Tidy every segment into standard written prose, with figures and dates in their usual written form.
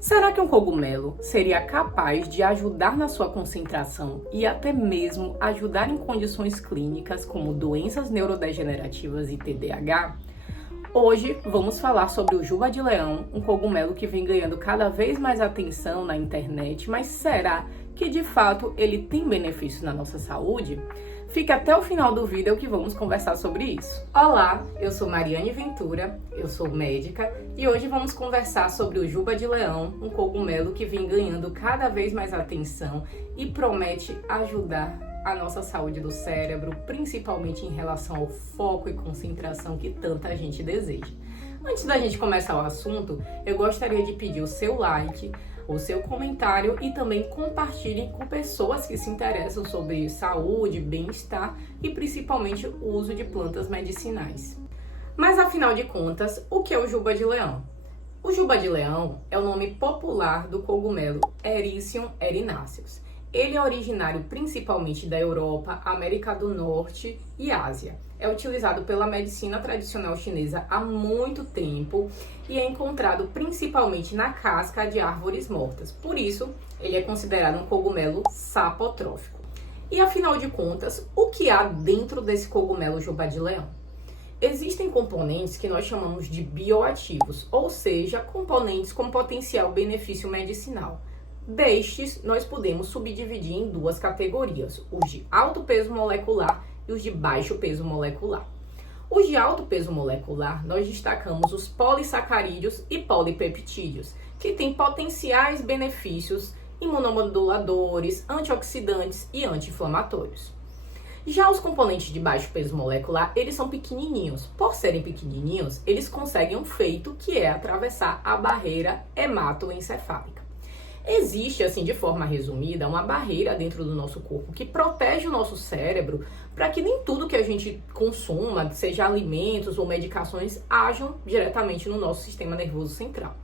Será que um cogumelo seria capaz de ajudar na sua concentração e até mesmo ajudar em condições clínicas como doenças neurodegenerativas e TDAH? Hoje vamos falar sobre o juba de leão, um cogumelo que vem ganhando cada vez mais atenção na internet, mas será que de fato ele tem benefício na nossa saúde? Fica até o final do vídeo que vamos conversar sobre isso. Olá, eu sou Mariane Ventura, eu sou médica e hoje vamos conversar sobre o juba de leão, um cogumelo que vem ganhando cada vez mais atenção e promete ajudar a nossa saúde do cérebro, principalmente em relação ao foco e concentração que tanta gente deseja. Antes da gente começar o assunto, eu gostaria de pedir o seu like, o seu comentário e também compartilhem com pessoas que se interessam sobre saúde, bem-estar e principalmente o uso de plantas medicinais. Mas afinal de contas, o que é o juba de leão? O juba de leão é o nome popular do cogumelo Hericium erinaceus. Ele é originário principalmente da Europa, América do Norte e Ásia. É utilizado pela medicina tradicional chinesa há muito tempo e é encontrado principalmente na casca de árvores mortas. Por isso, ele é considerado um cogumelo sapotrófico. E afinal de contas, o que há dentro desse cogumelo juba de leão? Existem componentes que nós chamamos de bioativos, ou seja, componentes com potencial benefício medicinal. Destes, nós podemos subdividir em duas categorias, os de alto peso molecular e os de baixo peso molecular. Os de alto peso molecular, nós destacamos os polissacarídeos e polipeptídeos, que têm potenciais benefícios imunomoduladores, antioxidantes e anti-inflamatórios. Já os componentes de baixo peso molecular, eles são pequenininhos. Por serem pequenininhos, eles conseguem um feito que é atravessar a barreira hematoencefálica. Existe, assim, de forma resumida, uma barreira dentro do nosso corpo que protege o nosso cérebro para que nem tudo que a gente consuma, seja alimentos ou medicações, ajam diretamente no nosso sistema nervoso central.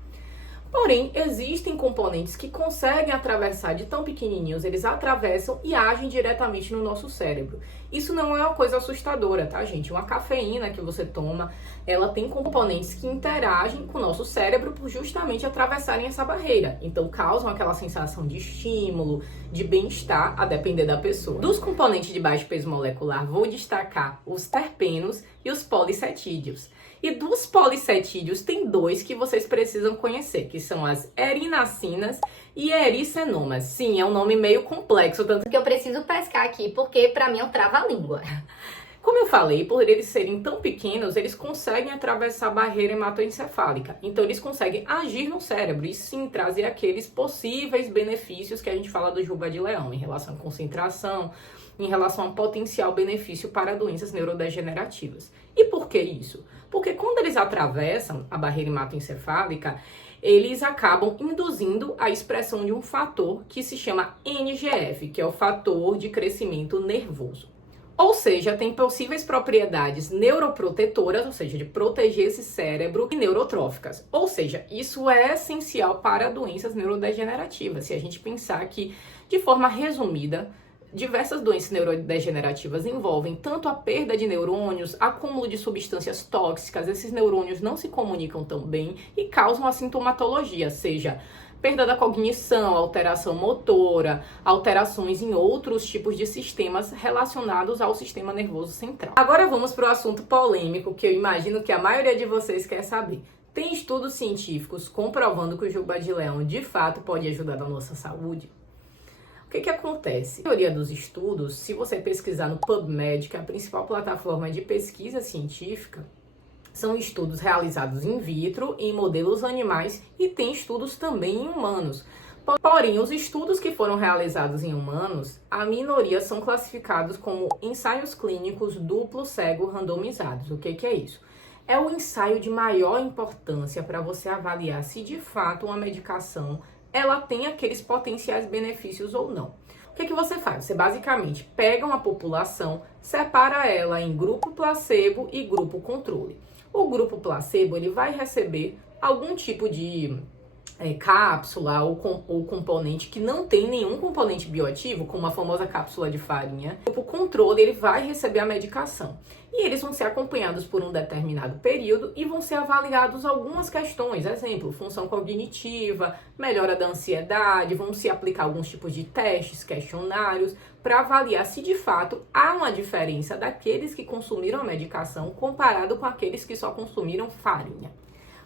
Porém, existem componentes que conseguem atravessar de tão pequenininhos, eles atravessam e agem diretamente no nosso cérebro. Isso não é uma coisa assustadora, tá, gente? Uma cafeína que você toma, ela tem componentes que interagem com o nosso cérebro por justamente atravessarem essa barreira. Então, causam aquela sensação de estímulo, de bem-estar, a depender da pessoa. Dos componentes de baixo peso molecular, vou destacar os terpenos e os polissatídeos. E dos polissatídeos, tem dois que vocês precisam conhecer, que são as erinacinas e ericenomas. Sim, é um nome meio complexo, tanto que eu preciso pescar aqui, porque pra mim é um trava-língua. Como eu falei, por eles serem tão pequenos, eles conseguem atravessar a barreira hematoencefálica. Então, eles conseguem agir no cérebro e sim trazer aqueles possíveis benefícios que a gente fala do juba de leão, em relação à concentração, em relação a potencial benefício para doenças neurodegenerativas. E por que isso? Porque quando eles atravessam a barreira hematoencefálica, eles acabam induzindo a expressão de um fator que se chama NGF, que é o fator de crescimento nervoso. Ou seja, tem possíveis propriedades neuroprotetoras, ou seja, de proteger esse cérebro, e neurotróficas. Ou seja, isso é essencial para doenças neurodegenerativas. Se a gente pensar que, de forma resumida, diversas doenças neurodegenerativas envolvem tanto a perda de neurônios, acúmulo de substâncias tóxicas, esses neurônios não se comunicam tão bem e causam a sintomatologia, seja perda da cognição, alteração motora, alterações em outros tipos de sistemas relacionados ao sistema nervoso central. Agora vamos para o assunto polêmico que eu imagino que a maioria de vocês quer saber. Tem estudos científicos comprovando que o juba de leão de fato pode ajudar na nossa saúde? O que acontece? A maioria dos estudos, se você pesquisar no PubMed, que é a principal plataforma de pesquisa científica, são estudos realizados in vitro, em modelos animais e tem estudos também em humanos. Porém, os estudos que foram realizados em humanos, a minoria são classificados como ensaios clínicos duplo cego randomizados. O que é isso? É o ensaio de maior importância para você avaliar se de fato uma medicação ela tem aqueles potenciais benefícios ou não. O que você faz? Você basicamente pega uma população, separa ela em grupo placebo e grupo controle. O grupo placebo ele vai receber algum tipo de cápsula ou componente que não tem nenhum componente bioativo, como a famosa cápsula de farinha, o controle ele vai receber a medicação. E eles vão ser acompanhados por um determinado período e vão ser avaliados algumas questões, exemplo, função cognitiva, melhora da ansiedade, vão se aplicar alguns tipos de testes, questionários, para avaliar se de fato há uma diferença daqueles que consumiram a medicação comparado com aqueles que só consumiram farinha.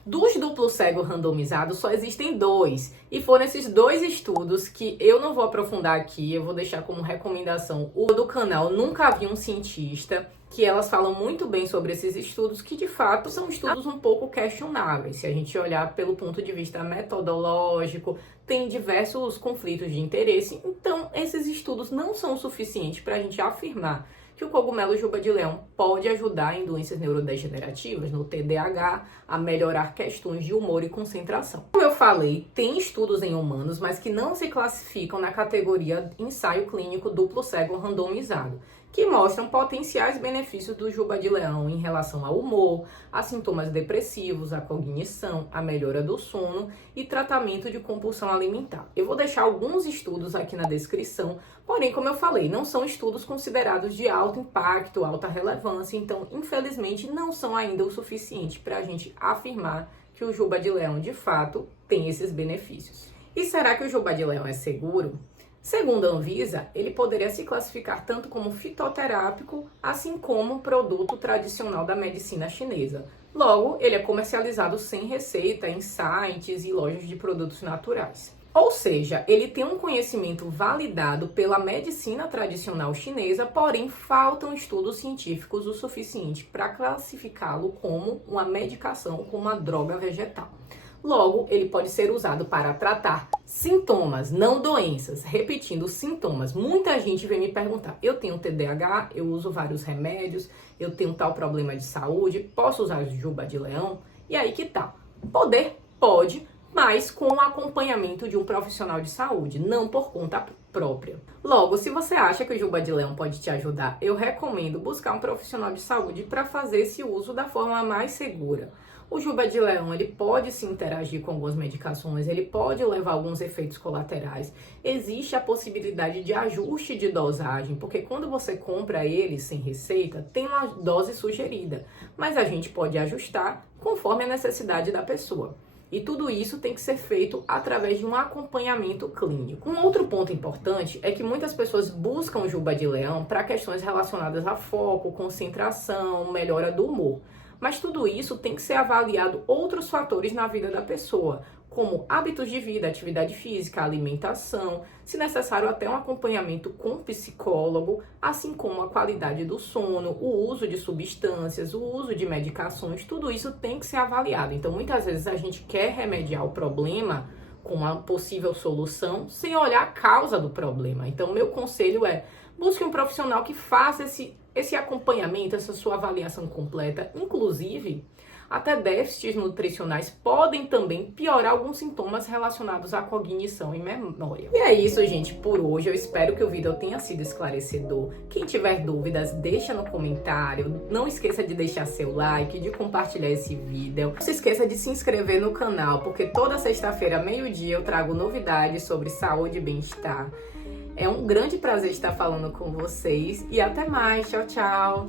Dos duplo cego randomizados, só existem 2. E foram esses 2 estudos que eu não vou aprofundar aqui, eu vou deixar como recomendação o do canal Nunca Vi um Cientista, que elas falam muito bem sobre esses estudos, que de fato são estudos um pouco questionáveis. Se a gente olhar pelo ponto de vista metodológico, tem diversos conflitos de interesse. Então, esses estudos não são suficientes para a gente afirmar que o cogumelo juba de leão pode ajudar em doenças neurodegenerativas, no TDAH, a melhorar questões de humor e concentração. Como eu falei, tem estudos em humanos, mas que não se classificam na categoria ensaio clínico duplo cego randomizado, que mostram potenciais benefícios do juba de leão em relação ao humor, a sintomas depressivos, a cognição, a melhora do sono e tratamento de compulsão alimentar. Eu vou deixar alguns estudos aqui na descrição, porém, como eu falei, não são estudos considerados de alto impacto, alta relevância, então, infelizmente, não são ainda o suficiente para a gente afirmar que o juba de leão, de fato, tem esses benefícios. E será que o juba de leão é seguro? Segundo a Anvisa, ele poderia se classificar tanto como fitoterápico, assim como produto tradicional da medicina chinesa. Logo, ele é comercializado sem receita em sites e lojas de produtos naturais. Ou seja, ele tem um conhecimento validado pela medicina tradicional chinesa, porém faltam estudos científicos o suficiente para classificá-lo como uma medicação, como uma droga vegetal. Logo, ele pode ser usado para tratar sintomas, não doenças. Repetindo, sintomas. Muita gente vem me perguntar, eu tenho TDAH, eu uso vários remédios, eu tenho tal problema de saúde, posso usar juba de leão? E aí que tá. Pode, mas com o acompanhamento de um profissional de saúde, não por conta própria. Logo, se você acha que o juba de leão pode te ajudar, eu recomendo buscar um profissional de saúde para fazer esse uso da forma mais segura. O juba de leão, ele pode se interagir com algumas medicações, ele pode levar alguns efeitos colaterais. Existe a possibilidade de ajuste de dosagem, porque quando você compra ele sem receita, tem uma dose sugerida, mas a gente pode ajustar conforme a necessidade da pessoa. E tudo isso tem que ser feito através de um acompanhamento clínico. Um outro ponto importante é que muitas pessoas buscam o juba de leão para questões relacionadas a foco, concentração, melhora do humor. Mas tudo isso tem que ser avaliado outros fatores na vida da pessoa, como hábitos de vida, atividade física, alimentação, se necessário até um acompanhamento com psicólogo, assim como a qualidade do sono, o uso de substâncias, o uso de medicações, tudo isso tem que ser avaliado. Então, muitas vezes a gente quer remediar o problema com uma possível solução sem olhar a causa do problema. Então, meu conselho é, busque um profissional que faça esse acompanhamento, essa sua avaliação completa. Inclusive, até déficits nutricionais podem também piorar alguns sintomas relacionados à cognição e memória. E é isso, gente, por hoje. Eu espero que o vídeo tenha sido esclarecedor. Quem tiver dúvidas, deixa no comentário. Não esqueça de deixar seu like, de compartilhar esse vídeo. Não se esqueça de se inscrever no canal, porque toda sexta-feira, meio-dia, eu trago novidades sobre saúde e bem-estar. É um grande prazer estar falando com vocês e até mais. Tchau, tchau!